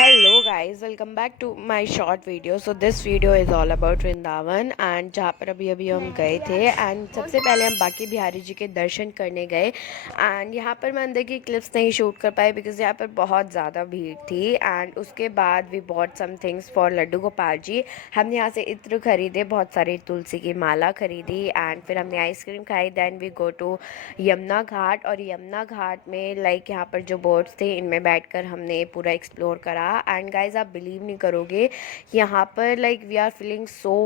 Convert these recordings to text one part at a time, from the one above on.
Hello guys, welcome back to my short video. So this video is all about Vrindavan and जहाँ पर अभी अभी हम गए थे। एंड सबसे पहले हम बांके बिहारी जी के दर्शन करने गए। एंड यहाँ पर मैं अंदर की क्लिप्स नहीं शूट कर पाई बिकॉज यहाँ पर बहुत ज़्यादा भीड़ थी। एंड उसके बाद we bought some things for Laddu Gopal ji. हमने यहाँ से इत्र खरीदे, बहुत सारी तुलसी की माला खरीदी एंड फिर हमने आइसक्रीम खाई। Then we go to Yamuna Ghat, और यमुना घाट में लाइक यहाँ पर जो बोट्स थे इनमें बैठकर हमने पूरा एक्सप्लोर करा। एंड गाइज आप बिलीव नहीं करोगे, यहाँ पर like we are feeling so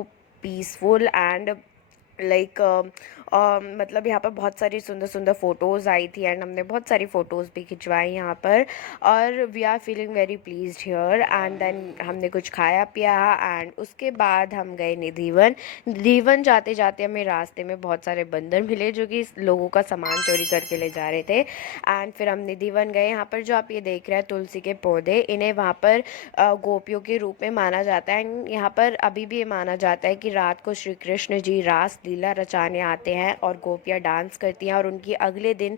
peaceful and like मतलब यहाँ पर बहुत सारी सुंदर सुंदर फ़ोटोज़ आई थी एंड हमने बहुत सारी फ़ोटोज़ भी खिंचवाई यहाँ पर। और we are feeling very pleased here. And then हमने कुछ खाया पिया एंड उसके बाद हम गए निधिवन। निधिवन जाते जाते हमें रास्ते में बहुत सारे बंदर मिले जो कि लोगों का सामान चोरी करके ले जा रहे थे। एंड फिर हम निधिवन गए। यहाँ पर जो आप ये देख रहे हैं तुलसी के पौधे, इन्हें वहाँ पर गोपियों के रूप में माना जाता है। एंड यहाँ पर अभी भी ये माना जाता है कि रात को श्री कृष्ण जी रास लीला रचाने आते हैं और गोपियाँ डांस करती हैं और उनकी अगले दिन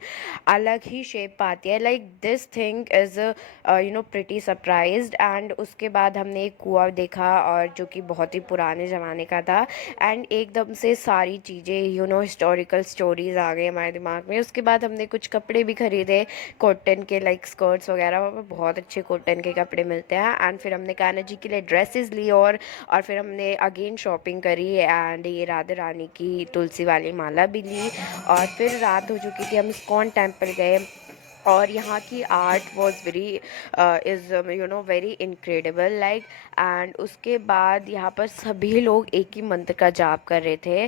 अलग ही शेप पाती है। Like this thing is pretty surprised. And उसके बाद हमने एक कुआं देखा और जो कि बहुत ही पुराने ज़माने का था। एंड एकदम से सारी चीज़ें हिस्टोरिकल स्टोरीज आ गई हमारे दिमाग में। उसके बाद हमने कुछ कपड़े भी खरीदे, कॉटन के लाइक स्कर्ट्स वगैरह, वहाँ पर बहुत अच्छे कॉटन के कपड़े मिलते हैं। एंड फिर हमने कान्हा जी के लिए ड्रेसेस ली और फिर हमने अगेन शॉपिंग करी एंड ये राधा रानी की तुलसी वाली माला भी ली। और फिर रात हो चुकी थी, हम इस्कॉन टेम्पल गए और यहाँ की art was very is very incredible like. And उसके बाद यहाँ पर सभी लोग एक ही मंत्र का जाप कर रहे थे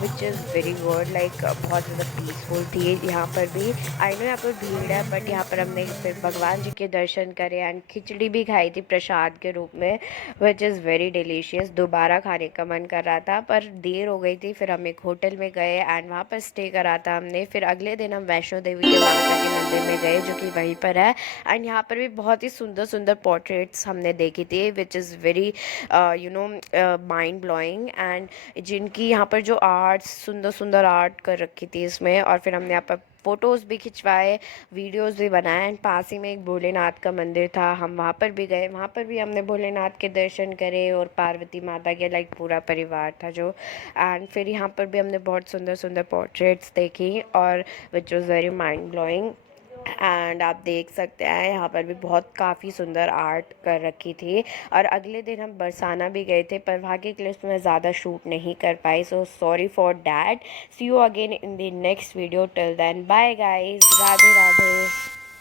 which is very good. Like बहुत ज़्यादा पीसफुल थी यहाँ पर भी। आई नो यहाँ पर भीड़ है बट यहाँ पर हमने फिर भगवान जी के दर्शन करे एंड खिचड़ी भी खाई थी प्रसाद के रूप में, विच इज़ वेरी डिलीशियस। दोबारा खाने का मन कर रहा था पर देर हो गई थी। फिर हम एक होटल में गए एंड वहाँ पर स्टे करा था हमने। फिर अगले दिन हम वैष्णो देवी के माता के मंदिर में गए जो कि वहीं पर है। एंड यहाँ पर भी बहुत ही सुंदर सुंदर पोर्ट्रेट्स हमने देखी थी which is very mind blowing. And जिनकी यहाँ पर जो आर्ट्स सुंदर सुंदर आर्ट कर रखी थी इसमें। और फिर हमने यहाँ पर फ़ोटोज़ भी खिंचवाए, वीडियोज़ भी बनाए। एंड पास ही में एक भोलेनाथ का मंदिर था, हम वहाँ पर भी गए। वहाँ पर भी हमने भोलेनाथ के दर्शन करे और पार्वती माता के लाइक पूरा परिवार था जो। एंड फिर यहाँ पर भी हमने बहुत सुंदर सुंदर पोर्ट्रेट्स देखी और which was very mind blowing. And आप देख सकते हैं यहाँ पर भी बहुत काफ़ी सुंदर आर्ट कर रखी थी। और अगले दिन हम बरसाना भी गए थे पर वहाँ के क्लिप्स में ज़्यादा शूट नहीं कर पाई, so sorry for that. See you again in the next video. Till then bye guys, Radhe Radhe.